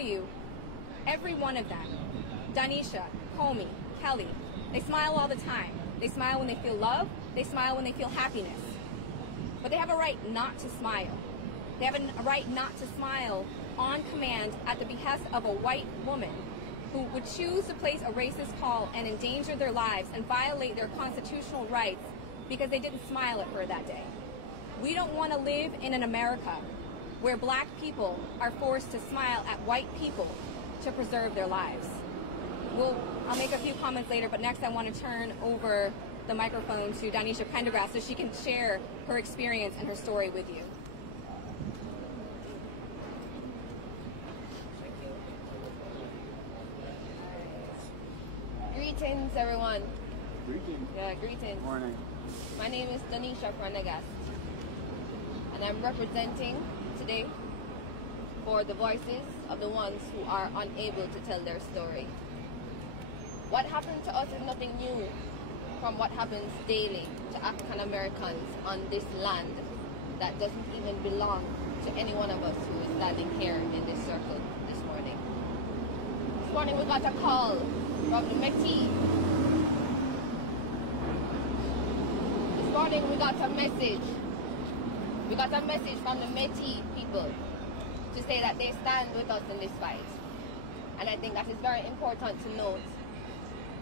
you, every one of them, Doneisha, Comey, Kelly, they smile all the time. They smile when they feel love. They smile when they feel happiness. But they have a right not to smile. They have a right not to smile on command at the behest of a white woman who would choose to place a racist call and endanger their lives and violate their constitutional rights because they didn't smile at her that day. We don't want to live in an America where black people are forced to smile at white people to preserve their lives. I'll make a few comments later, but next I want to turn over the microphone to Doneisha Prendergast so she can share her experience and her story with you. Greetings, everyone. Greetings. Yeah, greetings. Morning. My name is Doneisha Prendergast, and I'm representing today for the voices of the ones who are unable to tell their story. What happened to us is nothing new from what happens daily to African Americans on this land that doesn't even belong to any one of us who is standing here in this circle this morning. This morning we got a call from the Métis. This morning we got a message. We got a message from the Métis people to say that they stand with us in this fight. And I think that is very important to note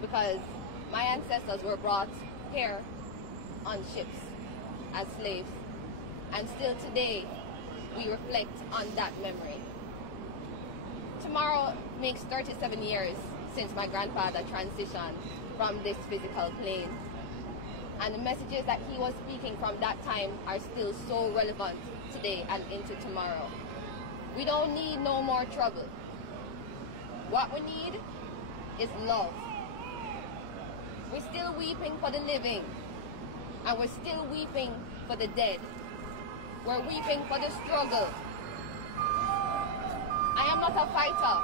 because my ancestors were brought here on ships as slaves. And still today we reflect on that memory. Tomorrow makes 37 years since my grandfather transitioned from this physical plane. And the messages that he was speaking from that time are still so relevant today and into tomorrow. We don't need no more trouble. What we need is love. We're still weeping for the living, and we're still weeping for the dead. We're weeping for the struggle. I am not a fighter.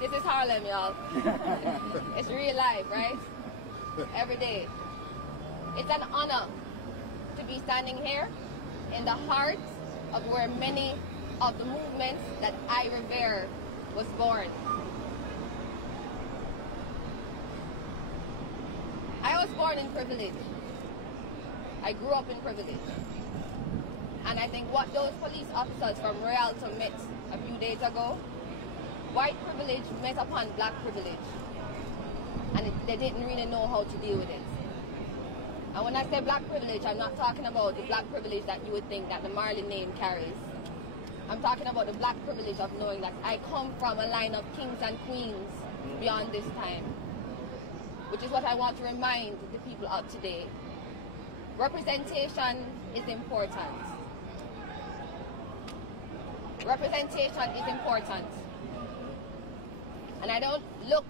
This is Harlem, y'all. It's real life, right? Every day. It's an honor to be standing here in the heart of where many of the movements that I revere was born. I was born in privilege. I grew up in privilege. And I think what those police officers from Rialto met a few days ago, white privilege met upon black privilege. And they didn't really know how to deal with it. And when I say black privilege, I'm not talking about the black privilege that you would think that the Marley name carries. I'm talking about the black privilege of knowing that I come from a line of kings and queens beyond this time. Which is what I want to remind the people of today. Representation is important. Representation is important. And I don't look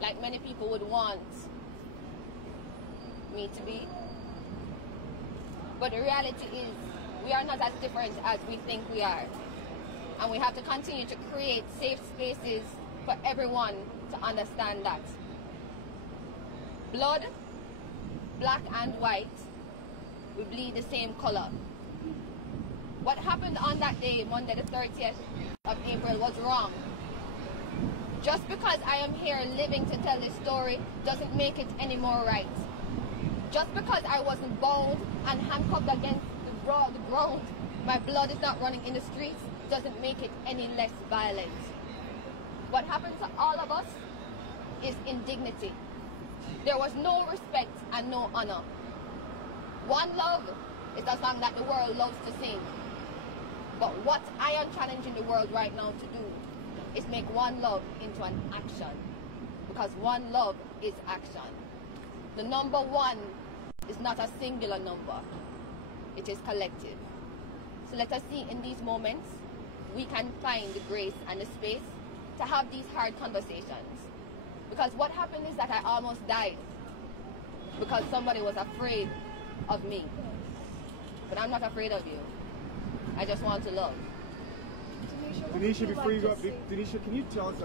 like many people would want me to be. But the reality is, we are not as different as we think we are. And we have to continue to create safe spaces for everyone to understand that. Blood, black and white, we bleed the same color. What happened on that day, Monday the 30th of April, was wrong. Just because I am here living to tell this story doesn't make it any more right. Just because I wasn't bound and handcuffed against the ground, my blood is not running in the streets, doesn't make it any less violent. What happened to all of us is indignity. There was no respect and no honor. One Love is a song that the world loves to sing. But what I am challenging the world right now to do is make One Love into an action. Because One Love is action. The number one is not a singular number. It is collective. So let us see in these moments, we can find the grace and the space to have these hard conversations. Because what happened is that I almost died because somebody was afraid of me. But I'm not afraid of you. I just want to love. Doneisha, before you go up, Doneisha, can you tell us,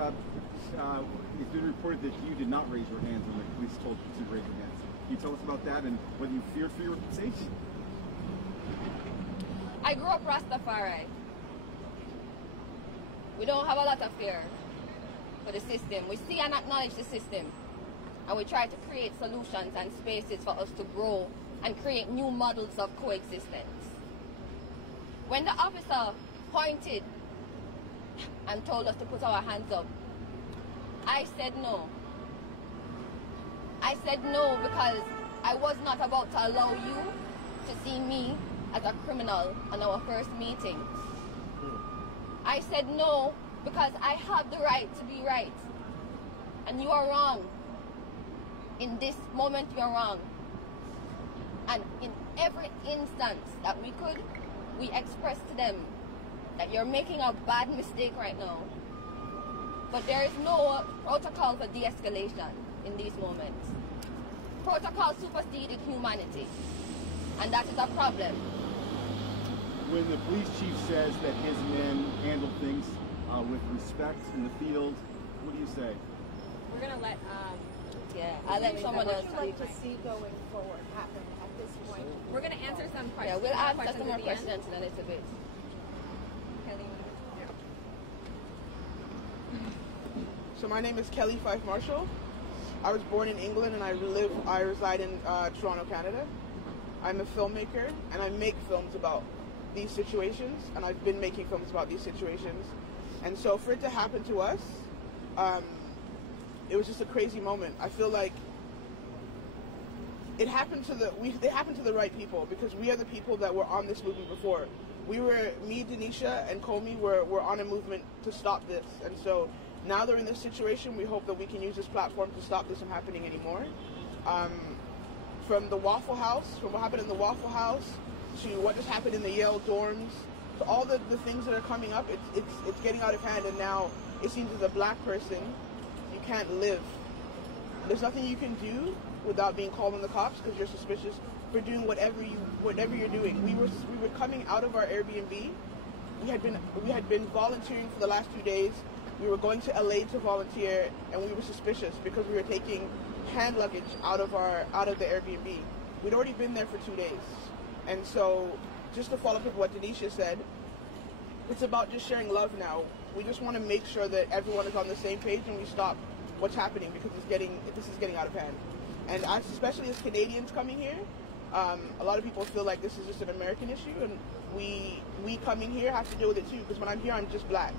it's been reported that you did not raise your hands when the police told you to raise your hands. Can you tell us about that and whether you feared for your safety? I grew up Rastafari. We don't have a lot of fear for the system. We see and acknowledge the system, and we try to create solutions and spaces for us to grow and create new models of coexistence. When the officer pointed and told us to put our hands up, I said no. I said no because I was not about to allow you to see me as a criminal on our first meeting. I said no because I have the right to be right. And you are wrong. In this moment, you're wrong. And in every instance that we could, we expressed to them that you're making a bad mistake right now. But there is no protocol for de-escalation in these moments. Protocol superseded humanity. And that is a problem. When the police chief says that his men handle things with respect in the field, what do you say? We're going to let... I'll let someone else speak. What would you like to see going forward happen at this point? We're going to answer some questions. Yeah, we'll answer some more questions in a little bit. Kelly. So my name is Kelly Fife Marshall. I was born in England and I reside in Toronto, Canada. I'm a filmmaker and I make films about these situations, and I've been making films about these situations. And so for it to happen to us, it was just a crazy moment. I feel like it happened to they happened to the right people, because we are the people that were on this movement before. Me, Doneisha, and Comey were on a movement to stop this. And so now they're in this situation, we hope that we can use this platform to stop this from happening anymore. From the Waffle House, from what happened in the Waffle House, to what just happened in the Yale dorms, to all the things that are coming up, it's getting out of hand, and now it seems as a black person, you can't live. There's nothing you can do without being called on the cops because you're suspicious for doing whatever you're doing. We were coming out of our Airbnb. We had been volunteering for the last 2 days. We were going to LA to volunteer, and we were suspicious because we were taking hand luggage out of the Airbnb. We'd already been there for 2 days. And so, just to follow up with what Doneisha said, it's about just sharing love now. We just want to make sure that everyone is on the same page and we stop what's happening, because this is getting out of hand. And especially as Canadians coming here, a lot of people feel like this is just an American issue, and we coming here have to deal with it too, because when I'm here, I'm just black.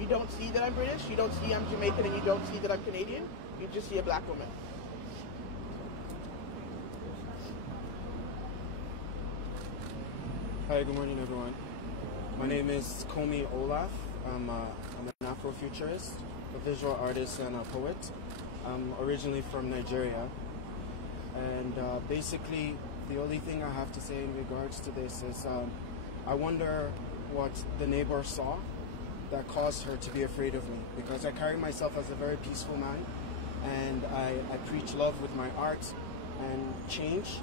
You don't see that I'm British, you don't see I'm Jamaican, and you don't see that I'm Canadian. You just see a black woman. Hi, good morning, everyone. My name is Comey Olaf. I'm an Afrofuturist, a visual artist, and a poet. I'm originally from Nigeria. And basically, the only thing I have to say in regards to this is I wonder what the neighbor saw that caused her to be afraid of me, because I carry myself as a very peaceful man, and I preach love with my art and change,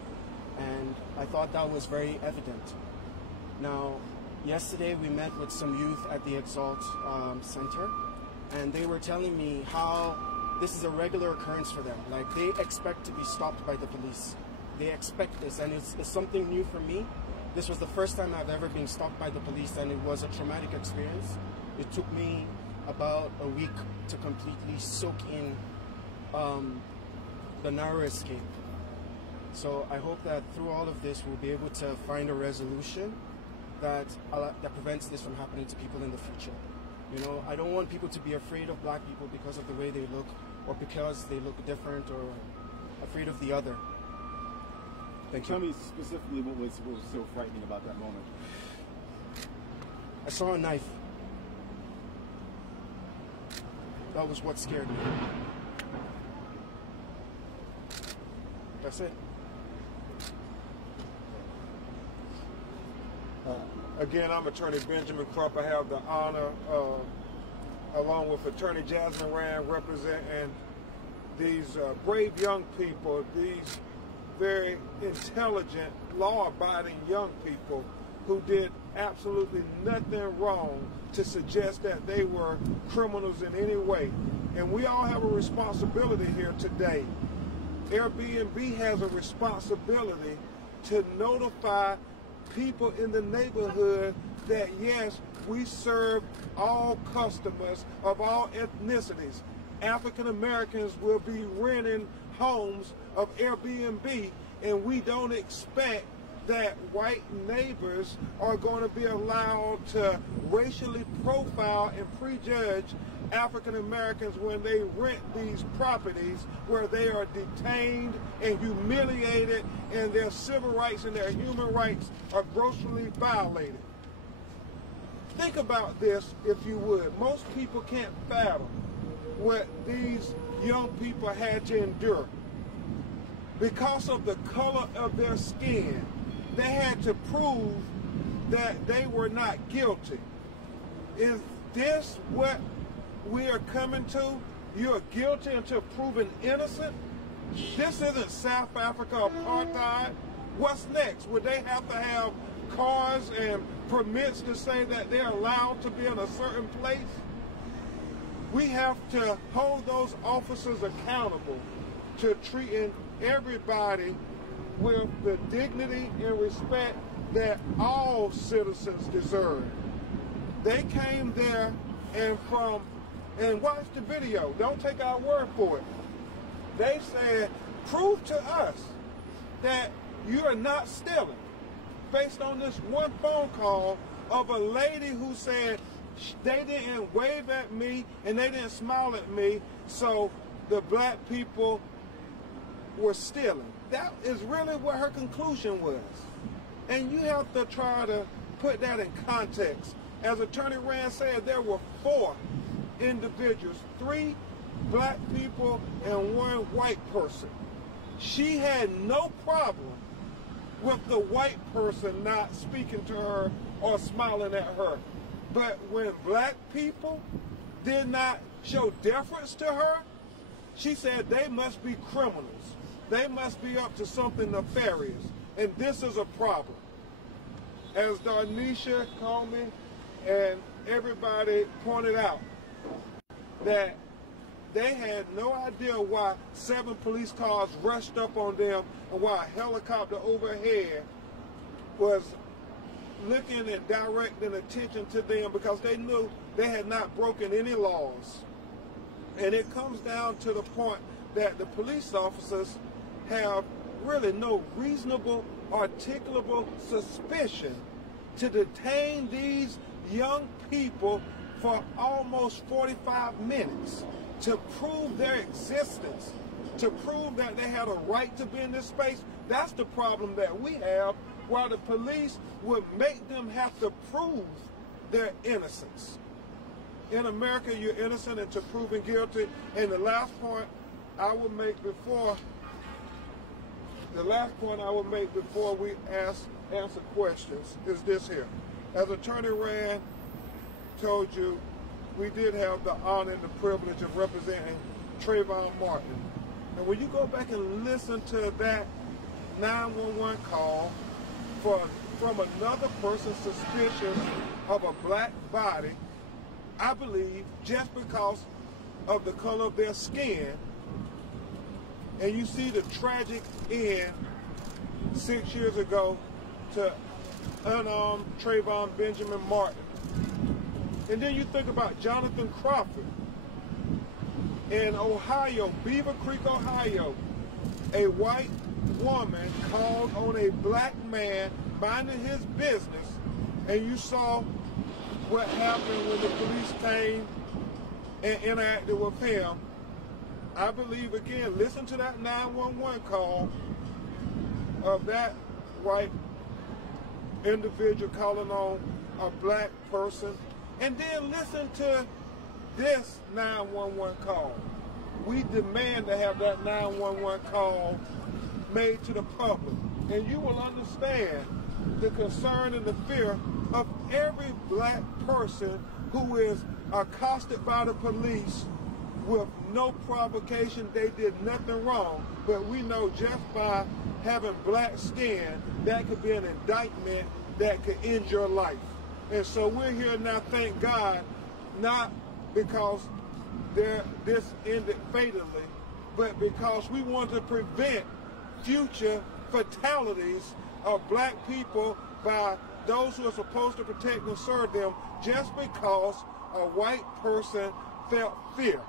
and I thought that was very evident. Now, yesterday we met with some youth at the Exalt Center, and they were telling me how this is a regular occurrence for them. Like, they expect to be stopped by the police. They expect this, and it's something new for me. This was the first time I've ever been stopped by the police, and it was a traumatic experience. It took me about a week to completely soak in the narrow escape. So I hope that through all of this, we'll be able to find a resolution that prevents this from happening to people in the future. You know, I don't want people to be afraid of black people because of the way they look, or because they look different, or afraid of the other. Thank you. Tell me specifically what was so frightening about that moment. I saw a knife. That was what scared me. That's it. Again, I'm Attorney Benjamin Crump. I have the honor, along with Attorney Jasmine Rand, representing these brave young people, these very intelligent, law-abiding young people who did absolutely nothing wrong to suggest that they were criminals in any way. And we all have a responsibility here today Airbnb has a responsibility to notify people in the neighborhood that yes, we serve all customers of all ethnicities. African Americans will be renting homes of Airbnb, and we don't expect that white neighbors are going to be allowed to racially profile and prejudge African Americans when they rent these properties where they are detained and humiliated and their civil rights and their human rights are grossly violated. Think about this, if you would. Most people can't fathom what these young people had to endure. Because of the color of their skin, they had to prove that they were not guilty. Is this what we are coming to? You're guilty until proven innocent? This isn't South Africa apartheid. What's next? Would they have to have cars and permits to say that they're allowed to be in a certain place? We have to hold those officers accountable to treating everybody with the dignity and respect that all citizens deserve. They came there and watch the video. Don't take our word for it. They said, prove to us that you are not stealing, based on this one phone call of a lady who said they didn't wave at me and they didn't smile at me, so the black people were stealing. That is really what her conclusion was. And you have to try to put that in context. As Attorney Rand said, there were 4 individuals, 3 black people and 1 white person. She had no problem with the white person not speaking to her or smiling at her. But when black people did not show deference to her, she said they must be criminals. They must be up to something nefarious. And this is a problem. As Doneisha, Comey, and everybody pointed out, that they had no idea why 7 police cars rushed up on them and why a helicopter overhead was looking and directing attention to them, because they knew they had not broken any laws. And it comes down to the point that the police officers have really no reasonable, articulable suspicion to detain these young people for almost 45 minutes to prove their existence, to prove that they had a right to be in this space. That's the problem that we have, while the police would make them have to prove their innocence. In America, you're innocent until proven guilty. And the last point I would make before we answer questions is this here. As Attorney Rand told you, we did have the honor and the privilege of representing Trayvon Martin. And when you go back and listen to that 911 call from another person suspicious of a black body, I believe just because of the color of their skin, and you see the tragic end 6 years ago to unarmed Trayvon Benjamin Martin. And then you think about Jonathan Crawford in Ohio, Beaver Creek, Ohio. A white woman called on a black man minding his business, and you saw what happened when the police came and interacted with him. I believe, again, listen to that 911 call of that white individual calling on a black person, and then listen to this 911 call. We demand to have that 911 call made to the public, and you will understand the concern and the fear of every black person who is accosted by the police with no provocation. They did nothing wrong, but we know just by having black skin, that could be an indictment that could end your life. And so we're here now, thank God, not because this ended fatally, but because we want to prevent future fatalities of black people by those who are supposed to protect and serve them, just because a white person felt fear,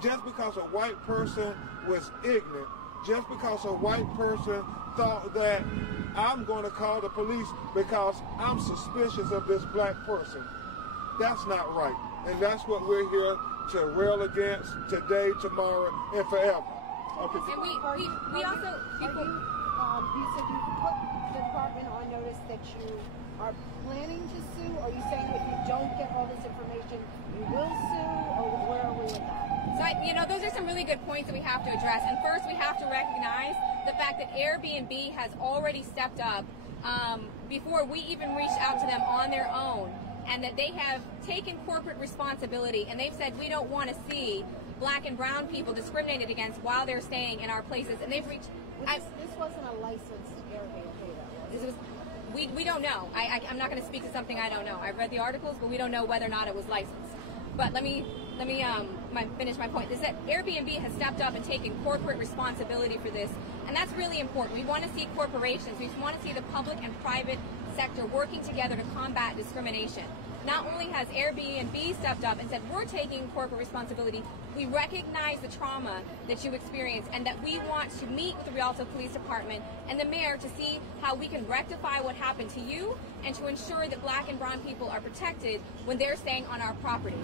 just because a white person was ignorant, just because a white person thought that I'm going to call the police because I'm suspicious of this black person. That's not right. And that's what we're here to rail against today, tomorrow, and forever. Okay. And we also... You said you put the department on notice that you are planning to sue? Are you saying if you don't get all this information, you will sue? Or where are we with that? So, those are some really good points that we have to address. And first, we have to recognize the fact that Airbnb has already stepped up before we even reached out to them on their own, and that they have taken corporate responsibility, and they've said we don't want to see black and brown people discriminated against while they're staying in our places. And they've reached... This wasn't a licensed Airbnb, though. We don't know. I'm not going to speak to something I don't know. I've read the articles, but we don't know whether or not it was licensed. But let me finish my point. Is that Airbnb has stepped up and taken corporate responsibility for this, and that's really important. We want to see corporations, we want to see the public and private sector working together to combat discrimination. Not only has Airbnb stepped up and said we're taking corporate responsibility, we recognize the trauma that you experienced, and that we want to meet with the Rialto Police Department and the mayor to see how we can rectify what happened to you and to ensure that black and brown people are protected when they're staying on our properties.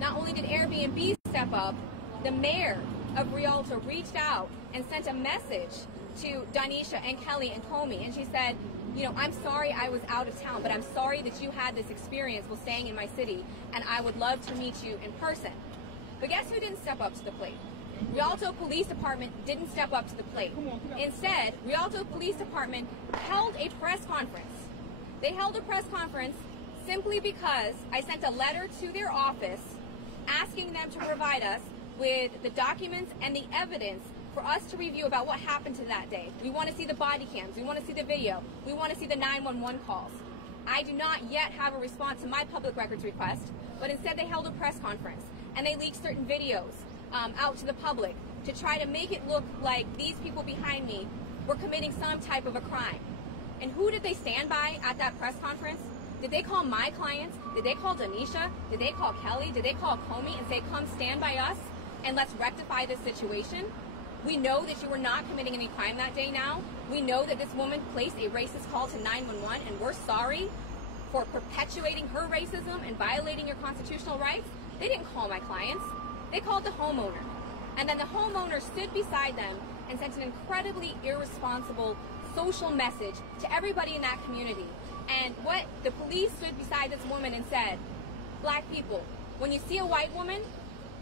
Not only did Airbnb step up, the mayor of Rialto reached out and sent a message to Doneisha and Kelly and Comey, and she said, I'm sorry I was out of town, but I'm sorry that you had this experience while staying in my city, and I would love to meet you in person. But guess who didn't step up to the plate? Rialto Police Department didn't step up to the plate. Instead, Rialto Police Department held a press conference. They held a press conference simply because I sent a letter to their office asking them to provide us with the documents and the evidence for us to review about what happened to that day. We want to see the body cams. We want to see the video. We want to see the 911 calls. I do not yet have a response to my public records request, but instead they held a press conference and they leaked certain videos out to the public to try to make it look like these people behind me were committing some type of a crime. And who did they stand by at that press conference? Did they call my clients? Did they call Doneisha? Did they call Kelly? Did they call Comey and say, come stand by us and let's rectify this situation? We know that you were not committing any crime that day now. We know that this woman placed a racist call to 911, and we're sorry for perpetuating her racism and violating your constitutional rights. They didn't call my clients. They called the homeowner. And then the homeowner stood beside them and sent an incredibly irresponsible social message to everybody in that community. And what the police stood beside this woman and said, black people, when you see a white woman,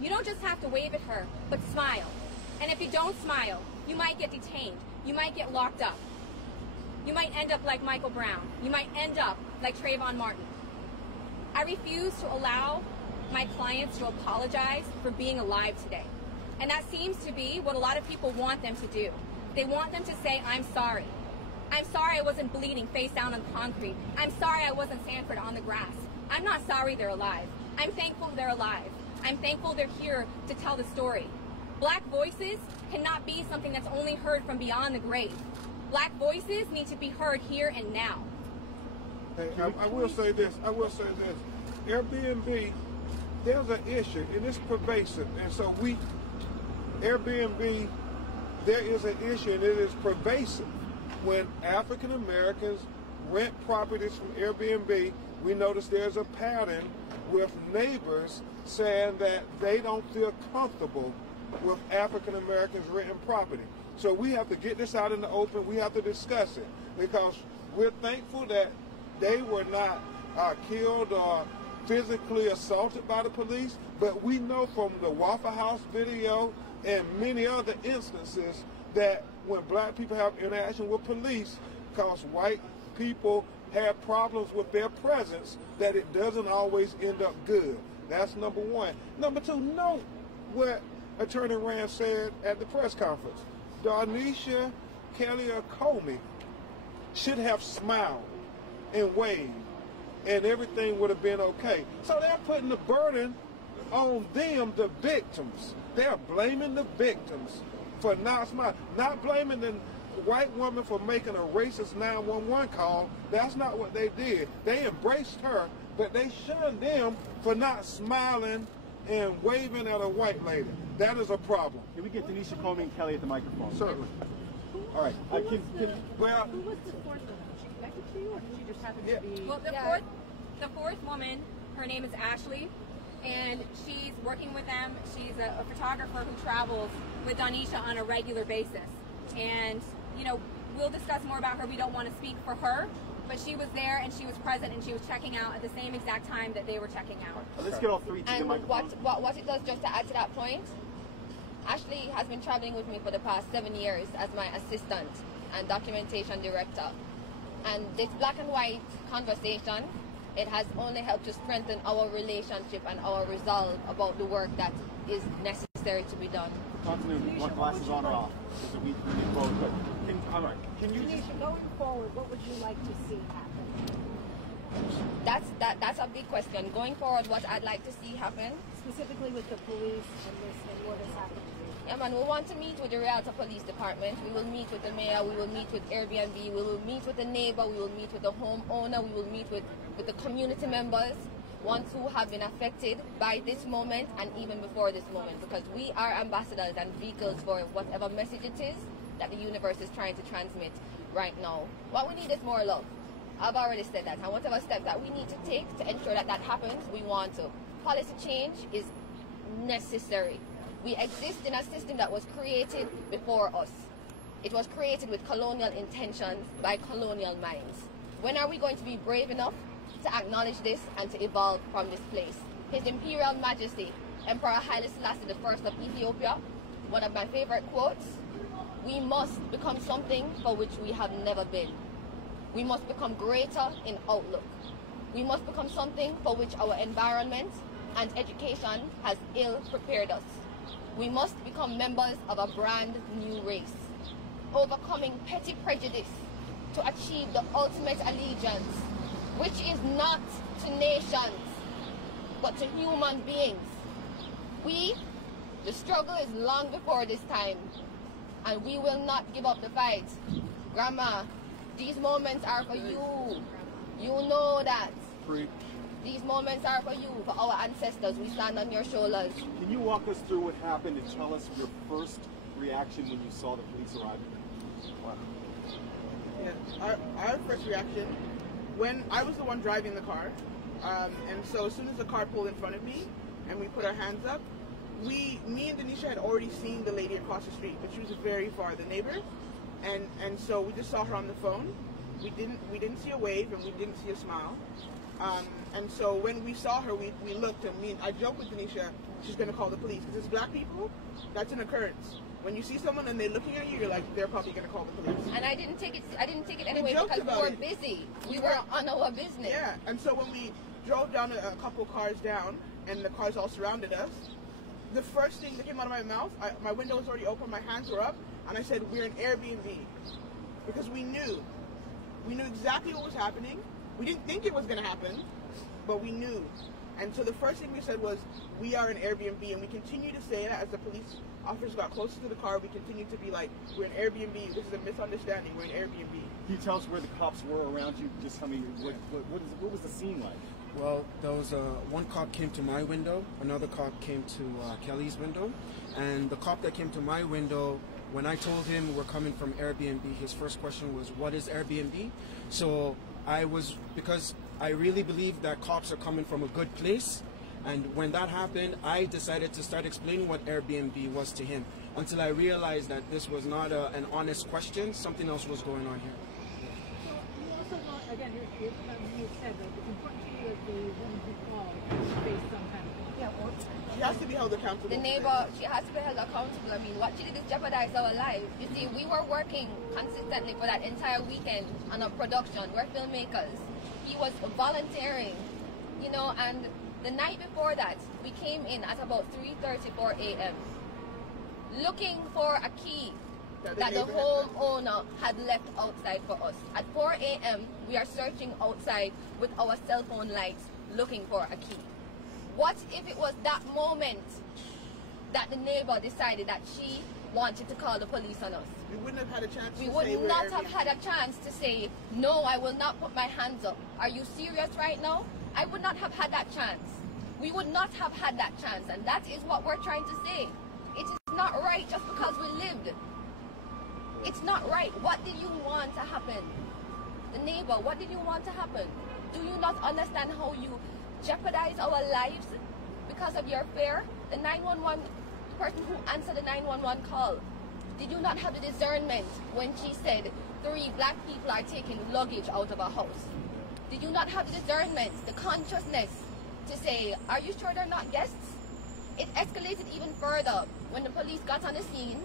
you don't just have to wave at her, but smile. And if you don't smile, you might get detained. You might get locked up. You might end up like Michael Brown. You might end up like Trayvon Martin. I refuse to allow my clients to apologize for being alive today. And that seems to be what a lot of people want them to do. They want them to say, I'm sorry. I'm sorry I wasn't bleeding face down on concrete. I'm sorry I wasn't Sanford on the grass. I'm not sorry they're alive. I'm thankful they're alive. I'm thankful they're here to tell the story. Black voices cannot be something that's only heard from beyond the grave. Black voices need to be heard here and now. Hey, I will say this. Airbnb, there's an issue, and it's pervasive. And so Airbnb, there is an issue, and it is pervasive. When African Americans rent properties from Airbnb, we notice there's a pattern with neighbors saying that they don't feel comfortable with African Americans renting property. So we have to get this out in the open. We have to discuss it, because we're thankful that they were not killed or physically assaulted by the police, but we know from the Waffle House video and many other instances that when black people have interaction with police, because white people have problems with their presence, that it doesn't always end up good. That's number one. Number two, note what Attorney Rand said at the press conference. Doneisha, Kelly, or Comey should have smiled and waved, and everything would have been okay. So they're putting the burden on them, the victims. They're blaming the victims for not smiling, not blaming the white woman for making a racist 911 call. That's not what they did. They embraced her, but they shunned them for not smiling and waving at a white lady. That is a problem. Can we get Doneisha, Comey, and Kelly at the microphone? Certainly. All right. Well, Who was the fourth one? Was she connected to you, or did she just happen to be? Well, the fourth woman, her name is Ashley, and she's working with them. She's a photographer who travels with Doneisha on a regular basis. And, you know, we'll discuss more about her. We don't want to speak for her, but she was there and she was present and she was checking out at the same exact time that they were checking out. Let's get all three to the And microphone. what it does, just to add to that point, Ashley has been traveling with me for the past 7 years as my assistant and documentation director. And this black and white conversation, it has only helped to strengthen our relationship and our resolve about the work that is necessary to be done. Continue. Want glasses on or off? There's a week for me both. But all right. Can you just... Doneisha, going forward, what would you like to see happen? That's a big question. Going forward, what I'd like to see happen, Specifically with the police and this and what has happened to you. yeah, man, we want to meet with the Rialto Police Department. We will meet with the mayor. We will meet with Airbnb. We will meet with the neighbor. We will meet with the homeowner. We will meet with the community members, ones who have been affected by this moment and even before this moment, because we are ambassadors and vehicles for whatever message it is that the universe is trying to transmit right now. What we need is more love. I've already said that. And whatever steps that we need to take to ensure that that happens, we want to. Policy change is necessary. We exist in a system that was created before us. It was created with colonial intentions by colonial minds. When are we going to be brave enough to acknowledge this and to evolve from this place? His Imperial Majesty, Emperor Haile Selassie I of Ethiopia, one of my favorite quotes, we must become something for which we have never been. We must become greater in outlook. We must become something for which our environment and education has ill prepared us. We must become members of a brand new race, overcoming petty prejudice to achieve the ultimate allegiance, which is not to nations, but to human beings. The struggle is long before this time, and we will not give up the fight. Grandma, these moments are for you. You know that. Preach. These moments are for you, for our ancestors. We stand on your shoulders. Can you walk us through what happened and tell us your first reaction when you saw the police arriving? Yeah, our first reaction, when I was the one driving the car, and so as soon as the car pulled in front of me and we put our hands up, me and Doneisha had already seen the lady across the street, but she was very far, the neighbor, and so we just saw her on the phone. We didn't see a wave and we didn't see a smile. And so when we saw her, we looked, and I joked with Doneisha, she's going to call the police. Because as black people, that's an occurrence. When you see someone and they're looking at you, you're like, they're probably going to call the police. And I didn't take it anyway because we were busy. We were on our business. Yeah, and so when we drove down a couple cars down, and the cars all surrounded us, the first thing that came out of my mouth, my window was already open, my hands were up, and I said, we're an Airbnb. Because we knew exactly what was happening. We didn't think it was going to happen, but we knew. And so the first thing we said was, we are an Airbnb, and we continue to say that as the police officers got closer to the car. We continued to be like, we're an Airbnb. This is a misunderstanding. We're an Airbnb. Can you tell us where the cops were around you? Just tell me, what was the scene like? Well, there was one cop came to my window, another cop came to Kelly's window, and the cop that came to my window, when I told him we're coming from Airbnb, his first question was, what is Airbnb? So because I really believe that cops are coming from a good place, and when that happened, I decided to start explaining what Airbnb was to him, until I realized that this was not an honest question, something else was going on here. So you also want, again, you said that it's important to you that the woman who called face some kind of She has to be held accountable. The neighbor, she has to be held accountable. I mean, what she did is jeopardize our lives. You see, we were working consistently for that entire weekend on a production. We're filmmakers. He was volunteering, and the night before that, we came in at about 3:34 a.m. looking for a key that the homeowner had left outside for us. At 4 a.m., we are searching outside with our cell phone lights looking for a key. What if it was that moment that the neighbor decided that she wanted to call the police on us? We wouldn't have had a chance to We say would we're not Airbnb. have had a chance to say, no, I will not put my hands up. Are you serious right now? I would not have had that chance. We would not have had that chance, and that is what we're trying to say. It is not right just because we lived. It's not right. What did you want to happen? The neighbor, what did you want to happen? Do you not understand how you jeopardize our lives because of your fear? The 911 person who answered the 911 call, did you not have the discernment when she said 3 black people are taking luggage out of a house? Did you not have the discernment, the consciousness to say, are you sure they're not guests? It escalated even further when the police got on the scene.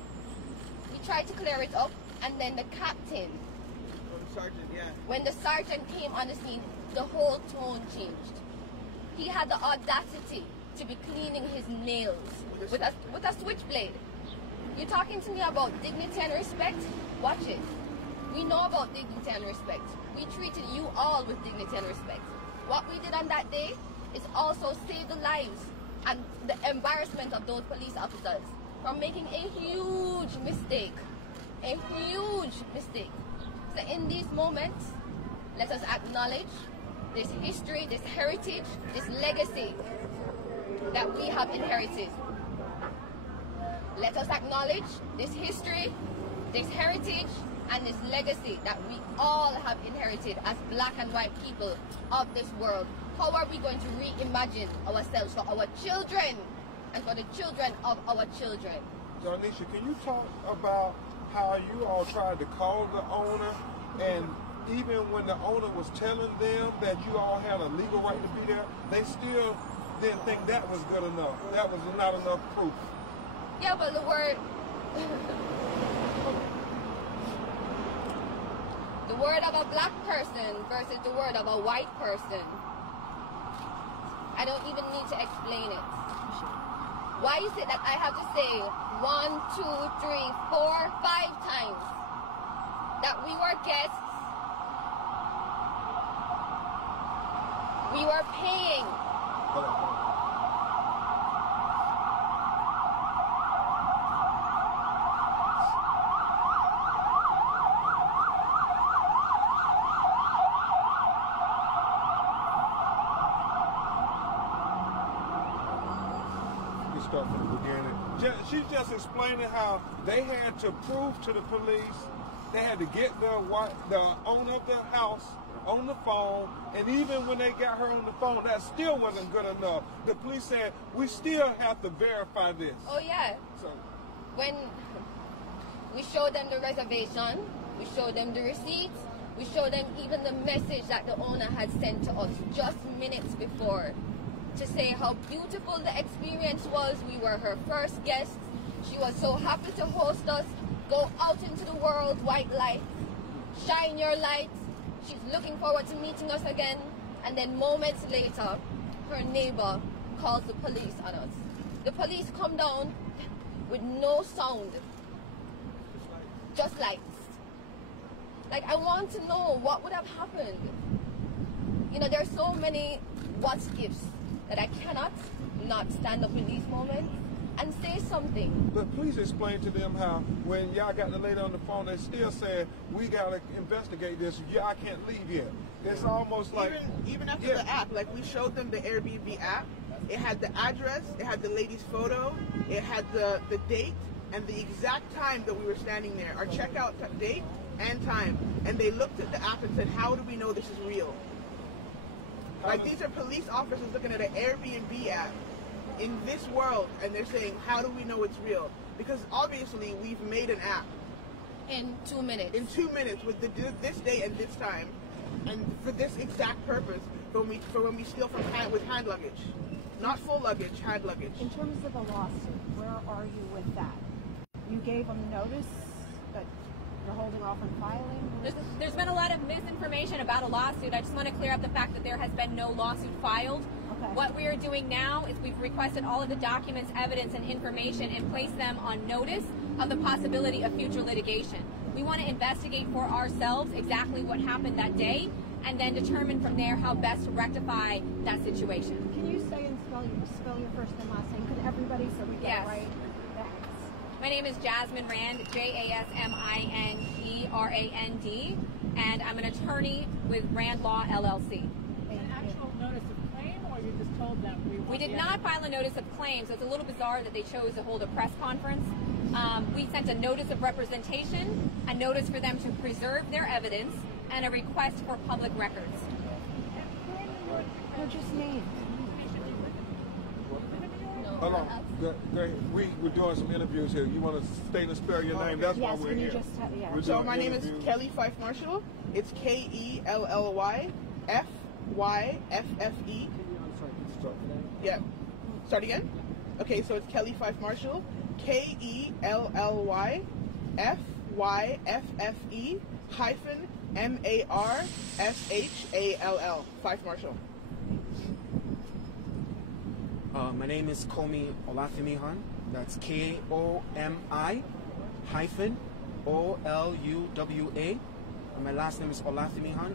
We tried to clear it up, and then the captain, Sergeant, yeah. when the sergeant came on the scene, the whole tone changed. He had the audacity to be cleaning his nails with a switchblade. You're talking to me about dignity and respect? Watch it. We know about dignity and respect. We treated you all with dignity and respect. What we did on that day is also save the lives and the embarrassment of those police officers from making a huge mistake. A huge mistake. So in these moments, let us acknowledge this history, this heritage, this legacy that we have inherited. Let us acknowledge this history, this heritage, and this legacy that we all have inherited as black and white people of this world. How are we going to reimagine ourselves for our children and for the children of our children? Doneisha, can you talk about how you all tried to call the owner, and even when the owner was telling them that you all had a legal right to be there, they still didn't think that was good enough. That was not enough proof. Yeah, but the word of a black person versus the word of a white person, I don't even need to explain it. Why is it that I have to say 1, 2, 3, 4, 5 times that we were guests, we were paying? Start from the beginning. She's just explaining how they had to prove to the police, they had to get the owner of the house on the phone, and even when they got her on the phone, that still wasn't good enough. The police said, we still have to verify this. Oh yeah. So when we showed them the reservation, we showed them the receipts, we showed them even the message that the owner had sent to us just minutes before, to say how beautiful the experience was. We were her first guests. She was so happy to host us. Go out into the world, white light. Shine your light. She's looking forward to meeting us again. And then moments later, her neighbor calls the police on us. The police come down with no sound. Just lights. Like, I want to know what would have happened. You know, there's so many what ifs that I cannot not stand up in these moments and say something. But please explain to them how when y'all got the lady on the phone, they still said, we got to investigate this. Y'all can't leave yet. It's almost like... Even after the app, like we showed them the Airbnb app, it had the address, it had the lady's photo, it had the date, and the exact time that we were standing there, our checkout date and time. And they looked at the app and said, how do we know this is real? Like, these are police officers looking at an Airbnb app in this world, and they're saying, how do we know it's real? Because obviously we've made an app. In 2 minutes. In 2 minutes with this day and this time, and for this exact purpose, for when we steal from with hand luggage. Not full luggage, hand luggage. In terms of the lawsuit, where are you with that? You gave them notice that you're holding off on filing? There's been a lot of misinformation about a lawsuit. I just want to clear up the fact that there has been no lawsuit filed. Okay. What we are doing now is we've requested all of the documents, evidence, and information and placed them on notice of the possibility of future litigation. We want to investigate for ourselves exactly what happened that day and then determine from there how best to rectify that situation. Can you say and spell your first and last name? Could everybody, so we get Yes. it right? Thanks. My name is Jasmine Rand, JASMINERAND, and I'm an attorney with Rand Law LLC. An actual notice of claim, or you just told them We did not file a notice of claim, so it's a little bizarre that they chose to hold a press conference. We sent a notice of representation, a notice for them to preserve their evidence, and a request for public records. They're just names. Hold on. Go ahead. We were doing some interviews here. You want to state and spell your name? That's why Yes, we're can you here. just yeah. We're So doing my name is interviews. Kelly Fife Marshall. It's KELLYFYFFE. Yeah. Start again? Okay, so it's Kelly Fife Marshall. KELLYFYFFE hyphen MARSHALL. Fife Marshall. My name is Komi Olafimihan. That's KOMI hyphen OLUWA. And my last name is Olafimihan,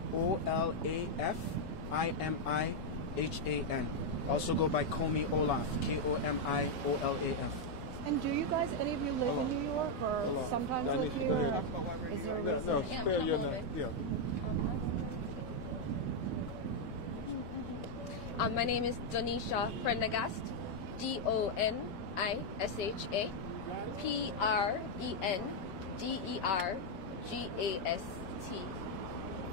OLAFIMIHAN. Also go by Komi Olaf, KOMIOLAF. And do you guys, any of you live in New York or sometimes live here? Or is there a reason? No, spell your name. Yeah. My name is Doneisha Prendergast, DONISHA PRENDERGAST,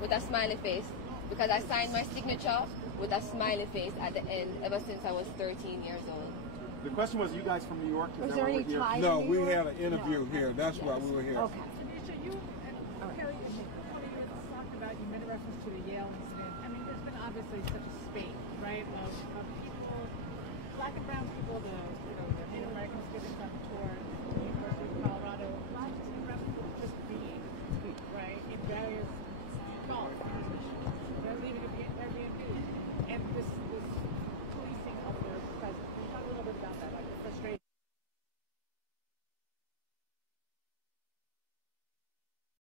with a smiley face, because I signed my signature with a smiley face at the end ever since I was 13 years old. The question was, you guys from New York? Was that there why any we're here? ties No, in New we York? had an interview here. That's why we were here. Okay. Doneisha, you and Kelly, one of you talked about, you made a reference to the Yale incident. I mean, there's been obviously such a spate, right, of people, black and brown people, the Native Americans getting on tour,